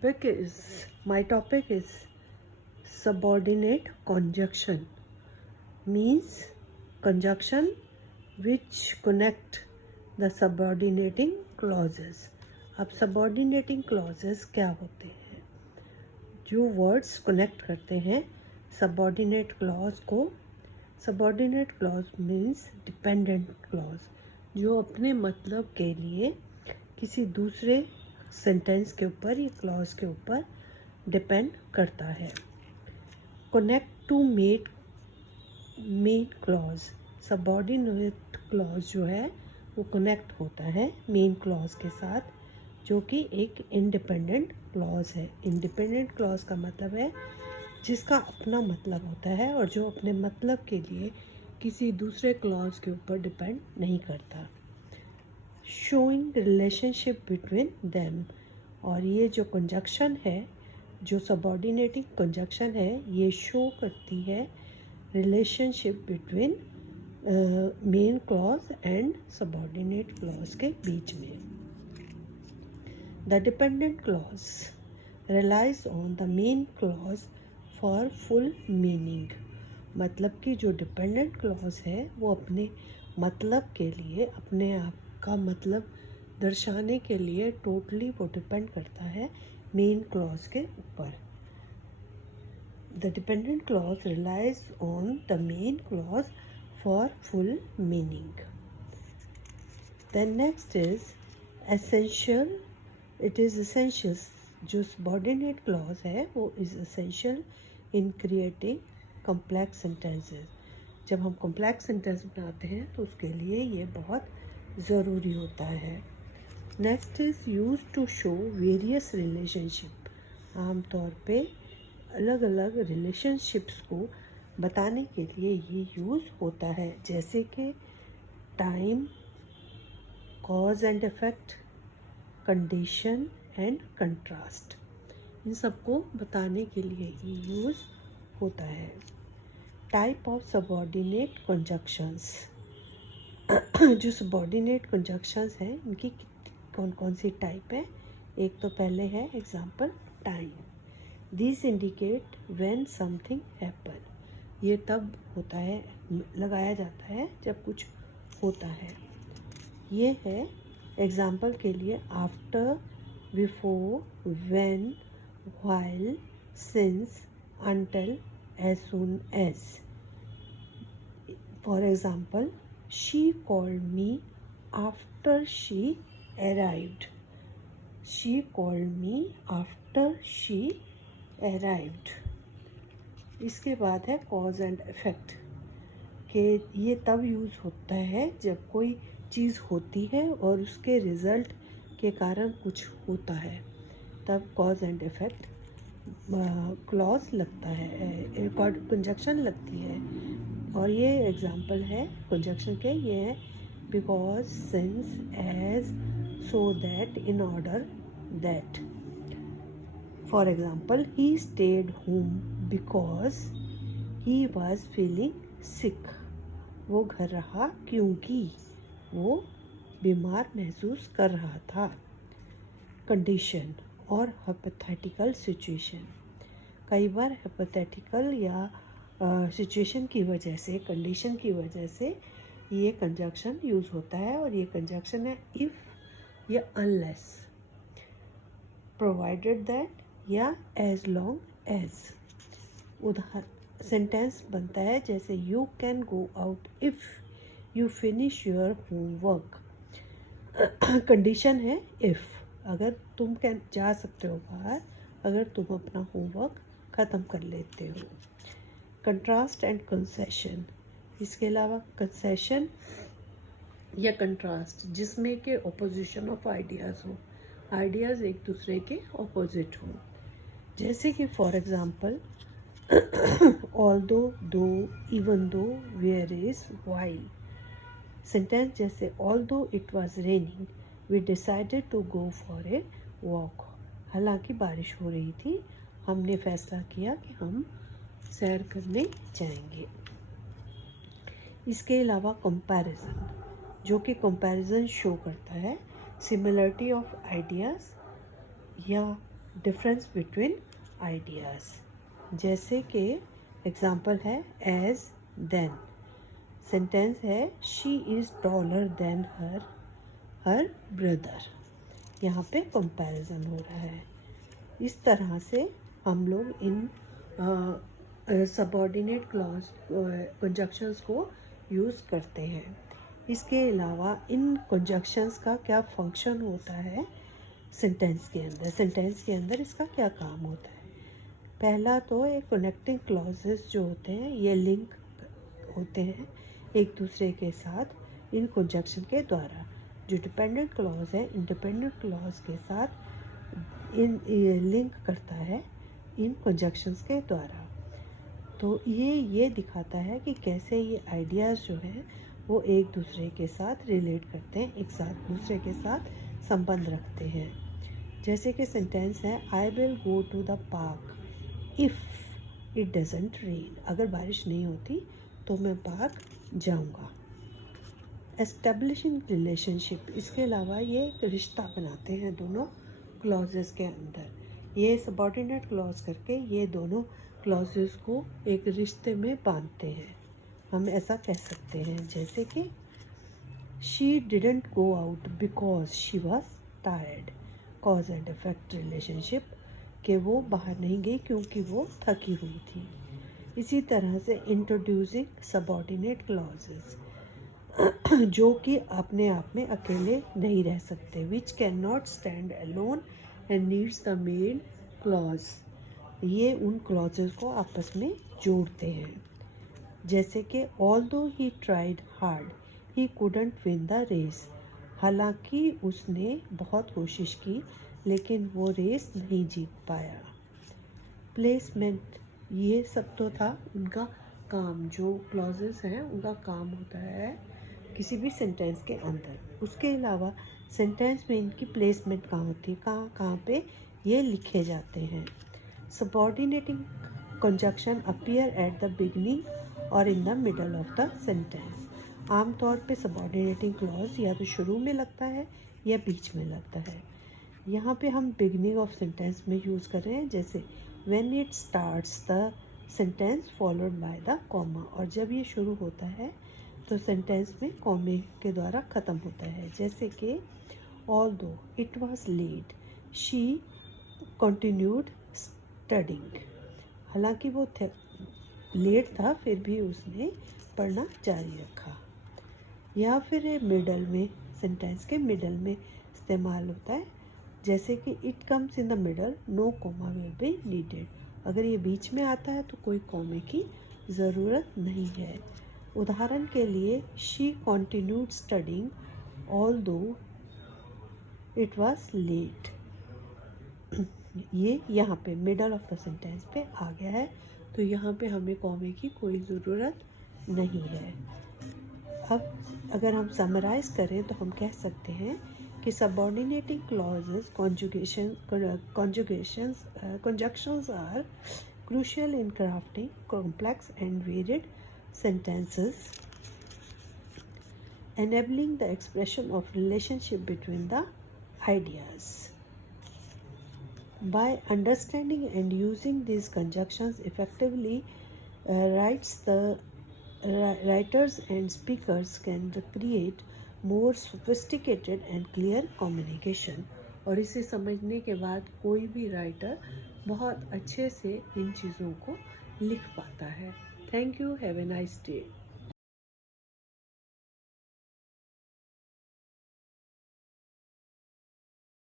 My topic is subordinate conjunction, means conjunction which connect the subordinating clauses. अब subordinating clauses क्या होते हैं? जो words connect करते हैं subordinate clause को. subordinate clause means dependent clause, जो अपने मतलब के लिए किसी दूसरे सेंटेंस के ऊपर या क्लॉज के ऊपर डिपेंड करता है. Connect to main clause. Subordinate clause जो है वो कनेक्ट होता है मेन क्लॉज के साथ, जो कि एक इंडिपेंडेंट क्लॉज है. इंडिपेंडेंट क्लॉज का मतलब है जिसका अपना मतलब होता है और जो अपने मतलब के लिए किसी दूसरे क्लॉज के ऊपर डिपेंड नहीं करता. Showing relationship between them. और ये जो कंजक्शन है, जो सबऑर्डिनेटिंग कंजक्शन है, ये शो करती है relationship between main clause and subordinate clause के बीच में. The dependent clause relies on the main clause for full meaning. मतलब कि जो डिपेंडेंट क्लॉज है वो अपने मतलब के लिए, अपने आप का मतलब दर्शाने के लिए टोटली वो डिपेंड करता है मेन क्लॉज के ऊपर. The dependent clause relies on the main clause for full meaning. Then next is essential. It is essential. जो सबऑर्डिनेट क्लॉज है वो is essential in creating complex sentences. जब हम कॉम्प्लेक्स सेंटेंस बनाते हैं तो उसके लिए ये बहुत ज़रूरी होता है. Next is use to show various relationship. आमतौर पे अलग अलग रिलेशनशिप्स को बताने के लिए ये यूज़ होता है, जैसे कि time, cause and effect, condition and contrast. इन सबको बताने के लिए ये यूज़ होता है. Type of subordinate conjunctions. जो सबऑर्डिनेट कंजक्शंस हैं इनकी कौन कौन सी टाइप है? एक तो पहले है example time. This indicate when something happen. ये तब होता है, लगाया जाता है जब कुछ होता है. ये है एग्जाम्पल के लिए after, before, when, while, since, until, as soon as. For example, she called me after she arrived. She called me after she arrived. इसके बाद है cause and effect, कि ये तब यूज़ होता है जब कोई चीज़ होती है और उसके रिज़ल्ट के कारण कुछ होता है, तब cause and effect क्लॉज लगता है, कंजक्शन लगती है. और ये एग्जांपल है कंजक्शन के. ये है because, since, as, so that, in order, that. For example, he stayed home because he was feeling sick. वो घर रहा क्योंकि वो बीमार महसूस कर रहा था. कंडीशन और हाइपोथेटिकल सिचुएशन. कई बार हाइपोथेटिकल या सिचुएशन की वजह से, कंडीशन की वजह से ये कंजक्शन यूज़ होता है. और ये कंजक्शन है इफ़ या अनलेस, प्रोवाइडेड दैट या एज लॉन्ग एज. उदाहरण सेंटेंस बनता है जैसे you can go out if you finish your homework. Condition है इफ़, अगर तुम जा सकते हो बाहर अगर तुम अपना होमवर्क ख़त्म कर लेते हो. Contrast and concession. इसके अलावा कंसेशन या कंट्रास्ट जिसमें के ऑपोजिशन ऑफ आइडियाज़ हो, आइडियाज़ एक दूसरे के ऑपोजिट हो. जैसे कि for example, although, though, even though, whereas, while. Sentence जैसे although it was raining we decided to go for a walk. हालांकि बारिश हो रही थी, हमने फैसला किया कि हम सैर करने जाएंगे. इसके अलावा कंपैरिजन, जो कि कंपैरिजन शो करता है सिमिलरिटी ऑफ आइडियाज़ या डिफरेंस बिटवीन आइडियाज़। जैसे कि एग्जाम्पल है एज देन, सेंटेंस है she is taller than her brother. यहाँ पे कंपैरिजन हो रहा है। इस तरह से हम लोग इन सबऑर्डिनेट क्लॉज कंजक्शंस को यूज़ करते हैं। इसके अलावा इन कंजक्शंस का क्या फंक्शन होता है सेंटेंस के अंदर इसका क्या काम होता है। पहला तो ये कनेक्टिंग क्लॉजेस जो होते हैं ये लिंक होते हैं एक दूसरे के साथ इन कंजक्शन के द्वारा। जो डिपेंडेंट क्लॉज है इंडिपेंडेंट क्लॉज के साथ लिंक करता है इन कंजक्शंस के द्वारा। तो ये दिखाता है कि कैसे ये आइडियाज़ जो हैं वो एक दूसरे के साथ रिलेट करते हैं, एक साथ दूसरे के साथ संबंध रखते हैं। जैसे कि सेंटेंस है I will go to the park if it doesn't rain. अगर बारिश नहीं होती तो मैं पार्क जाऊंगा। एस्टेब्लिशिंग रिलेशनशिप, इसके अलावा ये एक रिश्ता बनाते हैं दोनों क्लॉजेस के अंदर। ये सबऑर्डिनेट क्लॉज करके ये दोनों क्लॉजेस को एक रिश्ते में बांधते हैं, हम ऐसा कह सकते हैं। जैसे कि she didn't go out because she was tired, cause and effect relationship, कि वो बाहर नहीं गई क्योंकि वो थकी हुई थी। इसी तरह से इंट्रोड्यूसिंग सबऑर्डिनेट क्लॉजेस जो कि अपने आप में अकेले नहीं रह सकते, which can not stand alone and needs the main clause. ये उन क्लॉजेस को आपस में जोड़ते हैं। जैसे कि although he tried hard he couldn't win the race, हालांकि उसने बहुत कोशिश की लेकिन वो रेस नहीं जीत पाया। प्लेसमेंट, ये सब तो था उनका काम, जो क्लॉजेस हैं उनका काम होता है किसी भी सेंटेंस के अंदर। उसके अलावा सेंटेंस में इनकी प्लेसमेंट कहाँ होती है, कहाँ कहाँ पे ये लिखे जाते हैं। Subordinating conjunction appear at the beginning और in the middle of the sentence. आमतौर पे सबऑर्डिनेटिंग क्लॉज या तो शुरू में लगता है या बीच में लगता है। यहाँ पे हम बिगनिंग ऑफ सेंटेंस में यूज़ कर रहे हैं, जैसे when it starts the sentence followed by the comma, और जब ये शुरू होता है तो सेंटेंस में कॉमे के द्वारा ख़त्म होता है। जैसे कि although it was late she continued studying, हालांकि वो लेट था फिर भी उसने पढ़ना जारी रखा। या फिर ये मिडल में, सेंटेंस के मिडल में इस्तेमाल होता है, जैसे कि it comes in the middle no comma will be needed. अगर ये बीच में आता है तो कोई कॉमे की ज़रूरत नहीं है। उदाहरण के लिए she continued studying although it was late. ये यहाँ पे मिडल ऑफ द सेंटेंस पे आ गया है, तो यहाँ पे हमें कॉमे की कोई ज़रूरत नहीं है। अब अगर हम समराइज़ करें तो हम कह सकते हैं कि subordinating clauses conjunctions are crucial in crafting complex and varied sentences, enabling the expression of relationship between the ideas. By understanding and using these conjunctions effectively, writers and speakers can create more sophisticated and clear communication. और इसे समझने के बाद कोई भी writer बहुत अच्छे से इन चीज़ों को लिख पाता है। Thank you, have a nice day.